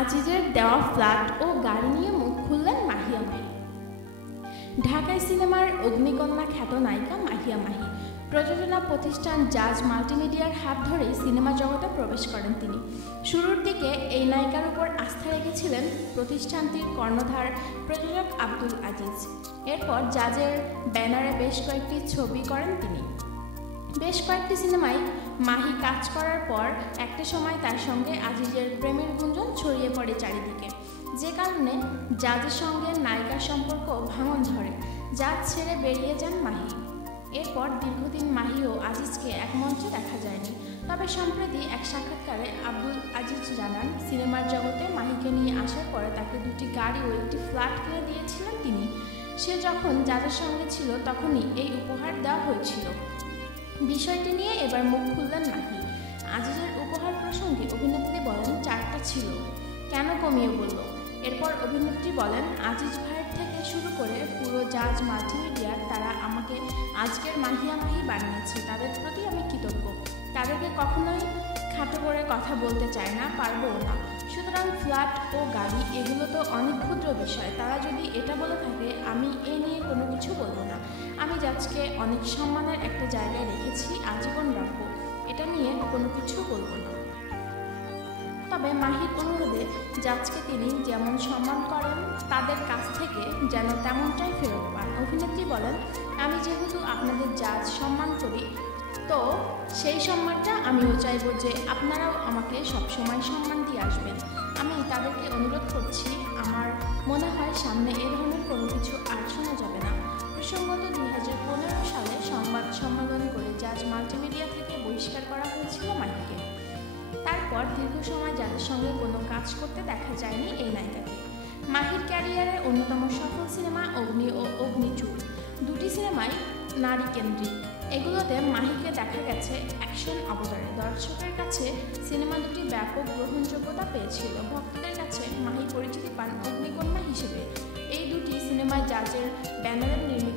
আজিজের দেওয়া ফ্ল্যাট ও গাড়ি নিয়ে মুখ খুললেন মাহিয়া মাহি। ঢাকায় সিনেমার অগ্নিকন্যা খ্যাত নায়িকা মাহিয়া মাহি। প্রযোজনা প্রতিষ্ঠান জাজ মাল্টিমিডিয়ার হাত ধরেই সিনেমা জগতে প্রবেশ করেন তিনি। শুরুর দিকে এই নায়িকার উপর আস্থা রেখেছিলেন প্রতিষ্ঠানটির কর্ণধার প্রযোজক আব্দুল আজিজ। এরপর জাজের ব্যানারে বেশ কয়েকটি ছবি করেন তিনি। বেশ কয়েকটি সিনেমায় মাহি কাজ করার পর একটা সময় তার সঙ্গে আজিজের প্রেমের গুঞ্জন ছড়িয়ে পড়ে চারিদিকে, যে কারণে জাজের সঙ্গে নায়িকার সম্পর্ক ভাঙন ধরে। জাজ ছেড়ে বেরিয়ে যান মাহি। এরপর দীর্ঘদিন মাহি ও আজিজকে এক মঞ্চে দেখা যায়নি। তবে সম্প্রতি এক সাক্ষাৎকারে আব্দুল আজিজ জানান, সিনেমার জগতে মাহিকে নিয়ে আসার পরে তাকে দুটি গাড়ি ও একটি ফ্ল্যাট কিনে দিয়েছিলেন তিনি। সে যখন জাজের সঙ্গে ছিল তখনই এই উপহার দেওয়া হয়েছিল। বিষয়টি নিয়ে এবার মুখ খুললেন মাহি। আজিজের উপহার প্রসঙ্গে অভিনেত্রী বলেন, 4টা ছিল, কেন কমিয়ে বলল। এরপর অভিনেত্রী বলেন, আজিজ ভাইয়ের থেকে শুরু করে পুরো জাজ মাল্টিমিডিয়ার তারা আমাকে আজকের মাহিয়া মাহি বানিয়েছে, তাদের প্রতি আমি কৃতজ্ঞ। তাদেরকে কখনোই খাটো করে কথা বলতে চাই না, পারবও না। সুতরাং ফ্ল্যাট ও গাড়ি এগুলো তো অনেক ক্ষুদ্র বিষয়, তারা যদি এটা বলে থাকে আমি এ নিয়ে কোনো কিছু বলবো না। আমি জাজকে অনেক সম্মানের একটা জায়গায় রেখেছি, আজীবন রাখবো, এটা নিয়ে কোনো কিছু বলবো না। তবে মাহির অনুরোধে জাজকে তিনি যেমন সম্মান করেন তাদের কাছ থেকে যেন তেমনটাই ফেরত পান। অভিনেত্রী বলেন, আমি যেহেতু আপনাদের জাজ সম্মান করি, তো সেই সম্মানটা আমিও চাইব যে আপনারাও আমাকে সবসময় সম্মান দিয়ে আসবেন। আমি তাদেরকে অনুরোধ করছি, আমার মনে হয় সামনে এ ধরনের কোনো কিছু আর শোনা যাবে না। প্রসঙ্গত 2015 সালে সংবাদ সম্মেলন করে জাজ মাল্টিমিডিয়া থেকে বহিষ্কার করা হয়েছিল মাহিকে। তারপর দীর্ঘ সময় যাদের সঙ্গে কোনো কাজ করতে দেখা যায়নি এই নায়িকাকে। মাহির ক্যারিয়ারের অন্যতম সফল সিনেমা অগ্নি ও অগ্নিচূড়, দুটি সিনেমাই নারী কেন্দ্রিক। এগুলোতে মাহিকে দেখা গেছে অ্যাকশন অবতারে। দর্শকের কাছে সিনেমা দুটি ব্যাপক গ্রহণযোগ্যতা পেয়েছিল। ভক্তদের কাছে মাহি পরিচিতি পান অগ্নিকন্যা হিসেবে। এই দুটি সিনেমায় জাজের ব্যানারে নির্মিত